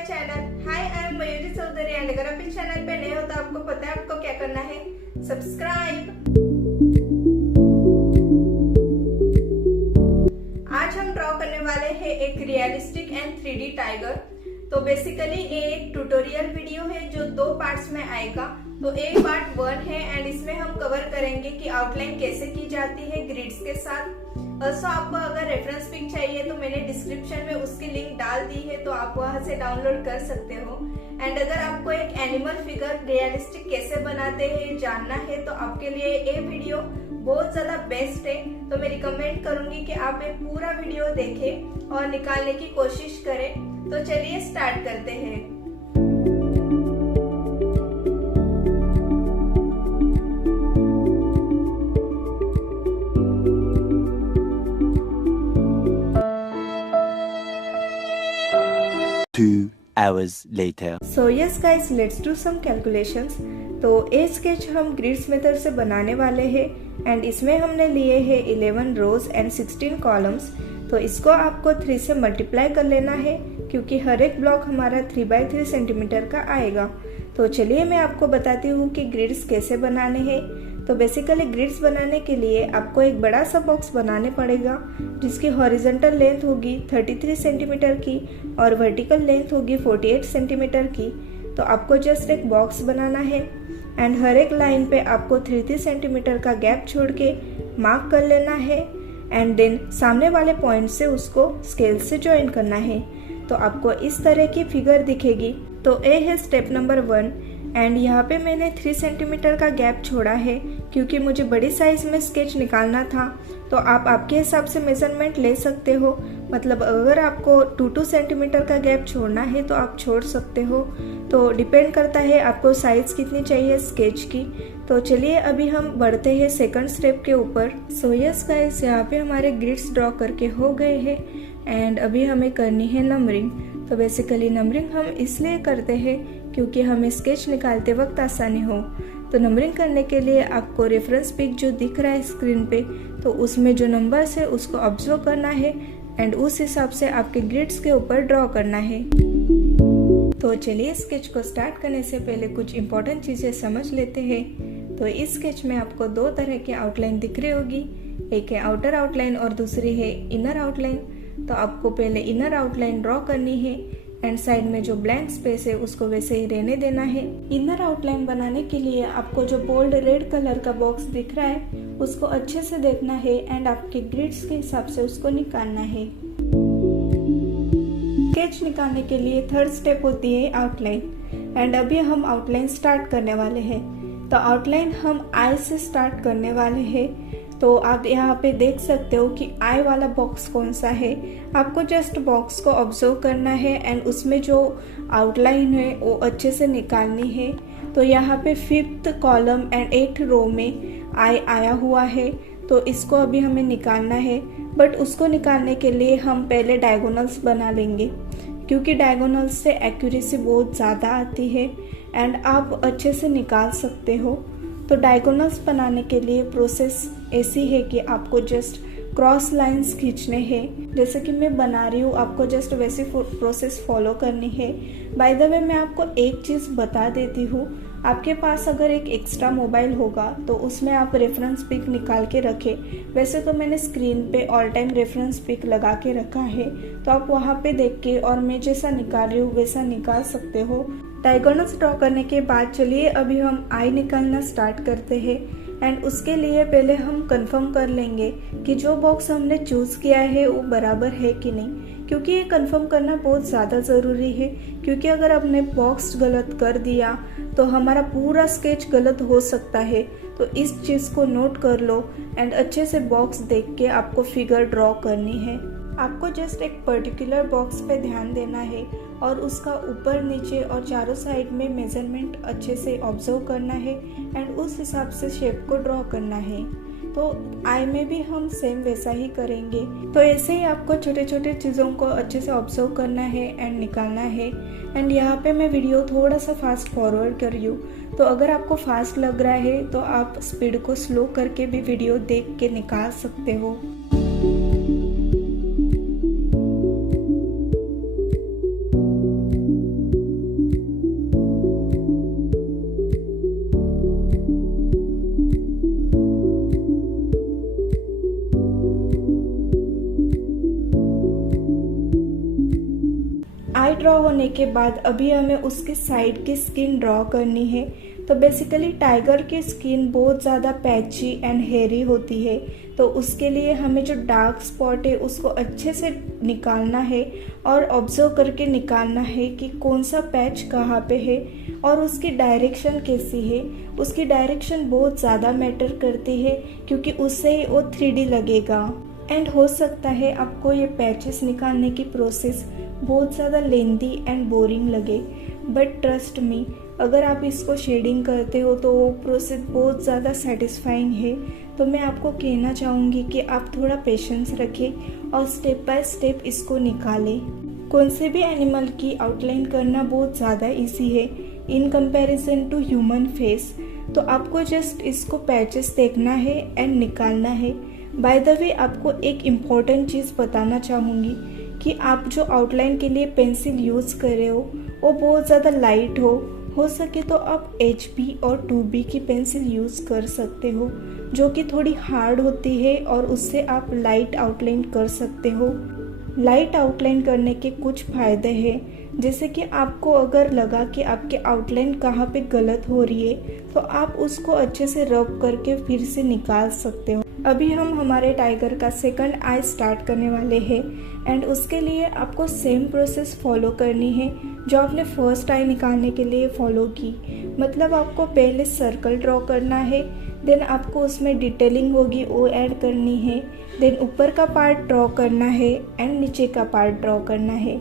My channel. Hi, I am Mayuri Chaudhary and अगर आप इस चैनल पे नए हो तो आपको पता है आपको क्या करना है, सब्सक्राइब। आज हम ड्रॉ करने वाले हैं एक रियलिस्टिक एंड 3D टाइगर। तो बेसिकली ये एक ट्यूटोरियल वीडियो है जो 2 पार्ट्स में आएगा। तो एक पार्ट 1 है एंड इसमें हम कवर करेंगे कि आउटलाइन कैसे की जाती है ग्रिड्स के साथ। ऑल्सो आपको अगर रेफरेंस पिक चाहिए तो मैंने डिस्क्रिप्शन में उसकी लिंक डाल दी है, तो आप वहां से डाउनलोड कर सकते हो। एंड अगर आपको एक एनिमल फिगर रियलिस्टिक कैसे बनाते हैं जानना है तो आपके लिए ये वीडियो बहुत ज्यादा बेस्ट है। तो मैं रिकमेंड करूंगी कि आप ये पूरा वीडियो देखें और निकालने की कोशिश करें। तो चलिए स्टार्ट करते हैं। Hours later. So yes guys, let's do some calculations। तो ये स्केच हम ग्रिड्स मेथड से बनाने वाले हैं एंड इसमें हमने लिए हैं 11 रोज एंड 16 कॉलम्स। तो इसको आपको 3 से मल्टीप्लाई कर लेना है क्योंकि हर एक ब्लॉक हमारा 3x3 सेंटीमीटर का आएगा। तो चलिए मैं आपको बताती हूँ कि ग्रिड्स कैसे बनाने हैं। तो बेसिकली ग्रिड्स बनाने के लिए आपको एक बड़ा सा बॉक्स बनाने पड़ेगा जिसकी हॉरिजॉन्टल लेंथ होगी 33 सेंटीमीटर की और वर्टिकल लेंथ होगी 48 सेंटीमीटर की। तो आपको जस्ट एक बॉक्स बनाना है एंड हर एक लाइन पे आपको 3 सेंटीमीटर का गैप छोड़ के मार्क कर लेना है एंड देन सामने वाले पॉइंट से उसको स्केल से ज्वाइन करना है। तो आपको इस तरह की फिगर दिखेगी। तो ये है स्टेप नंबर 1 एंड यहाँ पे मैंने 3 सेंटीमीटर का गैप छोड़ा है क्योंकि मुझे बड़ी साइज में स्केच निकालना था। तो आप आपके हिसाब से मेजरमेंट ले सकते हो, मतलब अगर आपको 2 सेंटीमीटर का गैप छोड़ना है तो आप छोड़ सकते हो। तो डिपेंड करता है आपको साइज कितनी चाहिए स्केच की। तो चलिए अभी हम बढ़ते हैं सेकंड स्टेप के ऊपर। सो यस गाइस, यहाँ पे हमारे ग्रिड्स ड्रॉ करके हो गए हैं एंड अभी हमें करनी है नंबरिंग। तो बेसिकली नंबरिंग हम इसलिए करते हैं क्योंकि हमें स्केच निकालते वक्त आसानी हो। तो नंबरिंग करने के लिए आपको रेफरेंस पिक जो दिख रहा है स्क्रीन पे, तो उसमें जो नंबर्स है उसको ऑब्जर्व करना है एंड उस हिसाब से आपके ग्रिड्स के ऊपर ड्रॉ करना है। तो चलिए स्केच को स्टार्ट करने से पहले कुछ इंपॉर्टेंट चीजें समझ लेते हैं। तो इस स्केच में आपको 2 तरह की आउटलाइन दिख रही होगी, एक है आउटर आउटलाइन और दूसरी है इनर आउटलाइन। तो आपको पहले इनर आउटलाइन ड्रॉ करनी है एंड साइड में जो ब्लैंक स्पेस है उसको वैसे ही रहने देना है। इनर आउटलाइन बनाने के लिए आपको जो बोल्ड रेड कलर का बॉक्स दिख रहा है उसको अच्छे से देखना है एंड आपके ग्रिड्स के हिसाब से उसको निकालना है। स्केच निकालने के लिए थर्ड स्टेप होती है आउटलाइन एंड अभी हम आउटलाइन स्टार्ट करने वाले हैं। तो आउटलाइन हम आई से स्टार्ट करने वाले हैं। तो आप यहाँ पे देख सकते हो कि आई वाला बॉक्स कौन सा है। आपको जस्ट बॉक्स को ऑब्जर्व करना है एंड उसमें जो आउटलाइन है वो अच्छे से निकालनी है। तो यहाँ पे 5th कॉलम एंड 8th रो में आई आया हुआ है, तो इसको अभी हमें निकालना है। बट उसको निकालने के लिए हम पहले डायगोनल्स बना लेंगे क्योंकि डायगोनल्स से एक्यूरेसी बहुत ज़्यादा आती है एंड आप अच्छे से निकाल सकते हो। तो डायगोनल्स बनाने के लिए प्रोसेस ऐसी है कि आपको जस्ट क्रॉस लाइंस खींचने हैं, जैसे कि मैं बना रही हूँ, आपको जस्ट वैसी प्रोसेस फॉलो करनी है। बाय द वे मैं आपको एक चीज़ बता देती हूँ, आपके पास अगर एक एक्स्ट्रा मोबाइल होगा तो उसमें आप रेफरेंस पिक निकाल के रखें। वैसे तो मैंने स्क्रीन पे ऑल टाइम रेफरेंस पिक लगा के रखा है, तो आप वहाँ पे देख के और मैं जैसा निकाल रही हूँ वैसा निकाल सकते हो। डायगोनल्स ड्रॉ करने के बाद चलिए अभी हम आई निकालना स्टार्ट करते हैं एंड उसके लिए पहले हम कंफर्म कर लेंगे कि जो बॉक्स हमने चूज़ किया है वो बराबर है कि नहीं, क्योंकि ये कंफर्म करना बहुत ज़्यादा ज़रूरी है। क्योंकि अगर आपने बॉक्स गलत कर दिया तो हमारा पूरा स्केच गलत हो सकता है। तो इस चीज़ को नोट कर लो एंड अच्छे से बॉक्स देख के आपको फिगर ड्रॉ करनी है। आपको जस्ट एक पर्टिकुलर बॉक्स पे ध्यान देना है और उसका ऊपर नीचे और चारों साइड में मेजरमेंट अच्छे से ऑब्जर्व करना है एंड उस हिसाब से शेप को ड्रॉ करना है। तो आई में भी हम सेम वैसा ही करेंगे। तो ऐसे ही आपको छोटे छोटे चीज़ों को अच्छे से ऑब्जर्व करना है एंड निकालना है। एंड यहाँ पे मैं वीडियो थोड़ा सा फास्ट फॉरवर्ड कर रही हूँ, तो अगर आपको फास्ट लग रहा है तो आप स्पीड को स्लो करके भी वीडियो देख के निकाल सकते हो। आई ड्रॉ होने के बाद अभी हमें उसकी साइड की स्किन ड्रॉ करनी है। तो बेसिकली टाइगर की स्किन बहुत ज़्यादा पैची एंड हेयरी होती है, तो उसके लिए हमें जो डार्क स्पॉट है उसको अच्छे से निकालना है और ऑब्जर्व करके निकालना है कि कौन सा पैच कहाँ पे है और उसकी डायरेक्शन कैसी है। उसकी डायरेक्शन बहुत ज़्यादा मैटर करती है क्योंकि उससे ही वो 3D लगेगा। एंड हो सकता है आपको ये पैचेस निकालने की प्रोसेस बहुत ज़्यादा लेंदी एंड बोरिंग लगे, बट ट्रस्ट मी, अगर आप इसको शेडिंग करते हो तो वो प्रोसेस बहुत ज़्यादा सेटिस्फाइंग है। तो मैं आपको कहना चाहूँगी कि आप थोड़ा पेशेंस रखें और स्टेप बाय स्टेप इसको निकालें। कौन से भी एनिमल की आउटलाइन करना बहुत ज़्यादा इजी है in comparison to human face. तो आपको जस्ट इसको पैचेस देखना है एंड निकालना है। बाय द वे, आपको एक इम्पॉर्टेंट चीज़ बताना चाहूँगी कि आप जो आउटलाइन के लिए पेंसिल यूज़ कर रहे हो वो बहुत ज़्यादा लाइट हो सके तो आप HB और 2B की पेंसिल यूज़ कर सकते हो, जो कि थोड़ी हार्ड होती है और उससे आप लाइट आउटलाइन कर सकते हो। लाइट आउटलाइन करने के कुछ फ़ायदे हैं, जैसे कि आपको अगर लगा कि आपके आउटलाइन कहाँ पे गलत हो रही है तो आप उसको अच्छे से रब करके फिर से निकाल सकते हो। अभी हम हमारे टाइगर का सेकंड आई स्टार्ट करने वाले हैं एंड उसके लिए आपको सेम प्रोसेस फॉलो करनी है जो आपने फर्स्ट आई निकालने के लिए फॉलो की। मतलब आपको पहले सर्कल ड्रॉ करना है, देन आपको उसमें डिटेलिंग होगी वो ऐड करनी है, देन ऊपर का पार्ट ड्रॉ करना है एंड नीचे का पार्ट ड्रॉ करना है।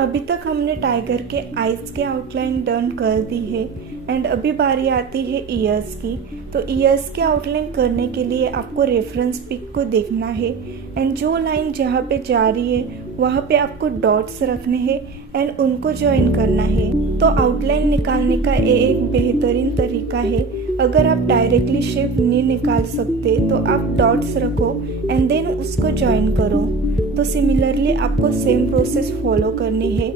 अभी तक हमने टाइगर के आइज़ के आउटलाइन डन कर दी है एंड अभी बारी आती है ईयर्स की। तो ईयर्स के आउटलाइन करने के लिए आपको रेफरेंस पिक को देखना है एंड जो लाइन जहाँ पे जा रही है वहाँ पे आपको डॉट्स रखने हैं एंड उनको ज्वाइन करना है। तो आउटलाइन निकालने का ये एक बेहतरीन तरीका है। अगर आप डायरेक्टली शेप नहीं निकाल सकते तो आप डॉट्स रखो एंड देन उसको ज्वाइन करो। तो सिमिलरली आपको सेम प्रोसेस फॉलो करनी है।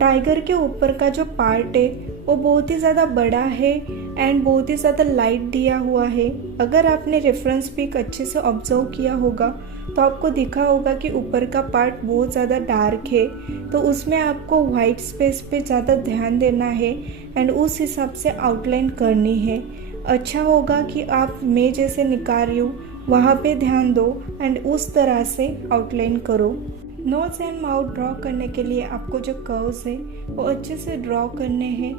टाइगर के ऊपर का जो पार्ट है वो बहुत ही ज़्यादा बड़ा है एंड बहुत ही ज़्यादा लाइट दिया हुआ है। अगर आपने रेफरेंस पिक अच्छे से ऑब्जर्व किया होगा तो आपको दिखा होगा कि ऊपर का पार्ट बहुत ज़्यादा डार्क है, तो उसमें आपको वाइट स्पेस पे ज़्यादा ध्यान देना है एंड उस हिसाब से आउटलाइन करनी है। अच्छा होगा कि आप मैं जैसे निकाल रही हूँ वहाँ पे ध्यान दो एंड उस तरह से आउटलाइन करो। नोज एंड माउथ ड्रॉ करने के लिए आपको जो कर्व्स है वो अच्छे से ड्रॉ करने हैं।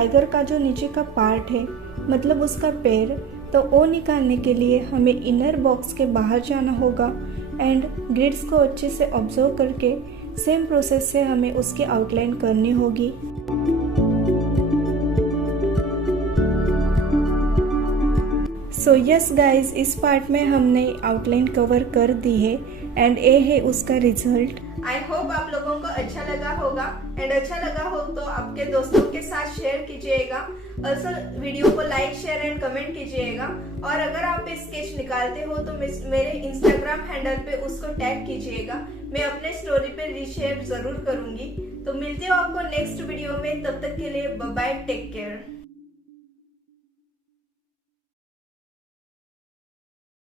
टाइगर का जो नीचे का पार्ट है, मतलब उसका पैर, तो वो निकालने के लिए हमें इनर बॉक्स के बाहर जाना होगा एंड ग्रिड्स को अच्छे से ऑब्जर्व करके सेम प्रोसेस से हमें उसकी आउटलाइन करनी होगी। सो यस गाइज, इस पार्ट में हमने आउटलाइन कवर कर दी है एंड ये है उसका रिजल्ट। आई होप आप लोगों को अच्छा लगा होगा एंड अच्छा लगा हो तो आपके दोस्तों के साथ शेयर कीजिएगा। ऑल्सो वीडियो को लाइक शेयर एंड कमेंट कीजिएगा और अगर आप स्केच निकालते हो तो मेरे इंस्टाग्राम हैंडल पे उसको टैग कीजिएगा। मैं अपने स्टोरी पे रीशेयर जरूर करूंगी। तो मिलती हूँ आपको नेक्स्ट वीडियो में, तब तक के लिए बाय बाय, टेक केयर।